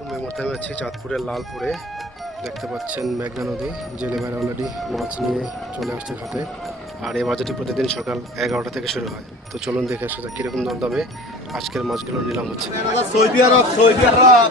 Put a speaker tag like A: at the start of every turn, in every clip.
A: রয়েছে চাঁদপুরের লালপুরে। দেখতে পাচ্ছেন মেঘনা নদী জেলে ভাইরা অলরেডি মাছ নিয়ে চলে আসছে ঘাটে। আর এই বাজারটি প্রতিদিন সকাল এগারোটা থেকে শুরু হয়। তো চলুন দেখে আসা যাক কীরকম দর দামে আজকের মাছগুলো নিলাম হচ্ছে।
B: সৌদি আরব সৌদি আরব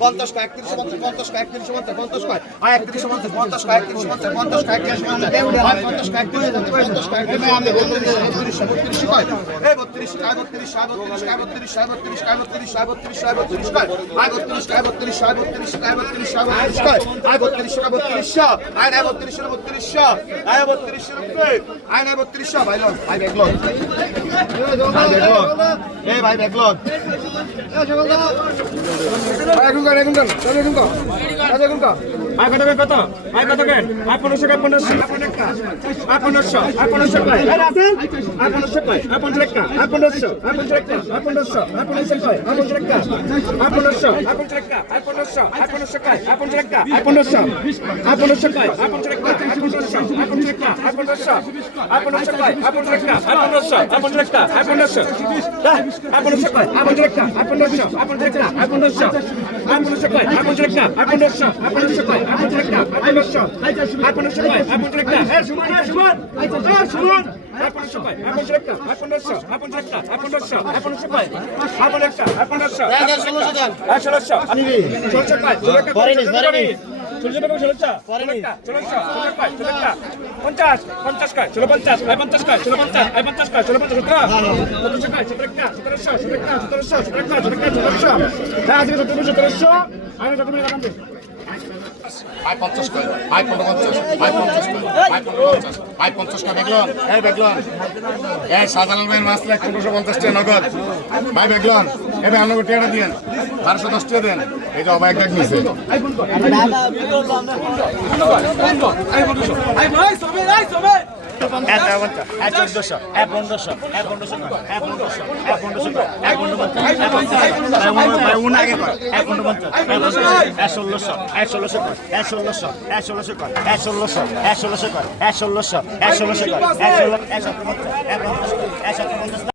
B: পঞ্চাশ খায় তিন হাজার একত্রিশ একত্রিশ একত্রিশ একত্রিশ পঞ্চাশ পঞ্চাশ পঞ্চাশ খায় একত্রিশ পঞ্চাশ পঞ্চাশ খায় আয় একত্রিশ পঞ্চাশ পঞ্চাশ খায় একত্রিশ পঞ্চাশ পঞ্চাশ খায় একত্রিশ পঞ্চাশ পঞ্চাশ খায় একত্রিশ পঞ্চাশ বত্রিশ বত্রিশ এই বত্রিশ আয় বত্রিশ আয় বত্রিশ আয় বত্রিশ আয় বত্রিশ আয় বত্রিশ আয় বত্রিশ আয় বত্রিশ আয় বত্রিশ আয় বত্রিশ আয় বত্রিশ আয় বত্রিশ আয় বত্রিশ আয় বত্রিশ আয় বত্রিশ আয় বত্রিশ নাই বত্রিশ বত্রিশ আয় বত্রিশ নাই বত্রিশ
C: টাকা আই পনেরোশো আই পনেরোশো কয় আই পনেরোশো টাকা আই পনেরোশো আই পনেরোশো কয় আই পনেরোশো টাকা আই পনেরোশো আই পনেরোশো টাকা আই পনেরোশো আই পনেরোশো কয় আই পনেরোশো টাকা আই পনেরোশো আই পনেরোশো টাকা আই পনেরোশো আই পনেরোশো কত ভাই কত কেন ভাই পনেরোশো পনেরোশো। আপনশো আপনশো কয় এর আছেন আপনশো কয় আপন রেখা আপনশো আপন রেখা আপনশো আপনশো কয় আপন রেখা আপনশো আপন রেখা আপনশো আপনশো কয় আপন রেখা আপনশো আপনশো কয় আপন রেখা আপনশো আপন রেখা আপনশো আপনশো কয় আপন রেখা আপনশো আপন রেখা আপনশো আপনশো কয় আপন রেখা আপনশো আপন রেখা আপনশো আপনশো কয় আপন রেখা আপনশো আপনশো কয় আপন রেখা আপনশো আপনশো কয় আপন রেখা আপনশো পঞ্চাশ পঞ্চাশ কয় ষোলো পঞ্চাশ আই পঞ্চাশ কয় ষোলো পঞ্চাশ আই পঞ্চাশ কয় ষোলো পঞ্চাশ সতেরো সতেরোশো কয় সতেরো টাকা সতেরোশো সতেরো টাকা সতেরোশো সতেরো টাকা সতেরো টাকা সতেরোশো হ্যাঁ আজকে সতেরো সতেরোশো আমি সতেরো
D: ভাই পঞ্চাশ কয় ভাই পঞ্চাশ ভাই পঞ্চাশ কয় ভাই পঞ্চাশ ভাই পঞ্চাশ কয় বেগলন হ্যাঁ বেগলন হ্যাঁ শাহজালাল ভাইয়ের মাছ লাখ পনেরোশো পঞ্চাশ টাকা নগদ ভাই বেগলন এ ভাই আপনাকে দিন বারোশো দশ টাকা দেন এই যে অবাক ডাক নিছে
C: আই পঞ্চাশ আই পঞ্চাশ আই সবে আই সবে চোদ্দশো এক পনেরোশো এক পনেরোশো এক পনেরোশো এক পনেরোশো এক পনেরোশো ষোলোশো আগে ষোলোশো এক ষোলোশো এক ষোলোশো এক ষোলোশো ষোলোশো এক ষোলোশো এক ষোলোশো ষোলোশো এক ষোলোশো এক ষোলোশো ষোলোশো এক ষোলোশো এক ষোলোশো কর এক ষোলোশো এক ষোলোশো এক ষোলোশো এক সতেরো পঞ্চাশ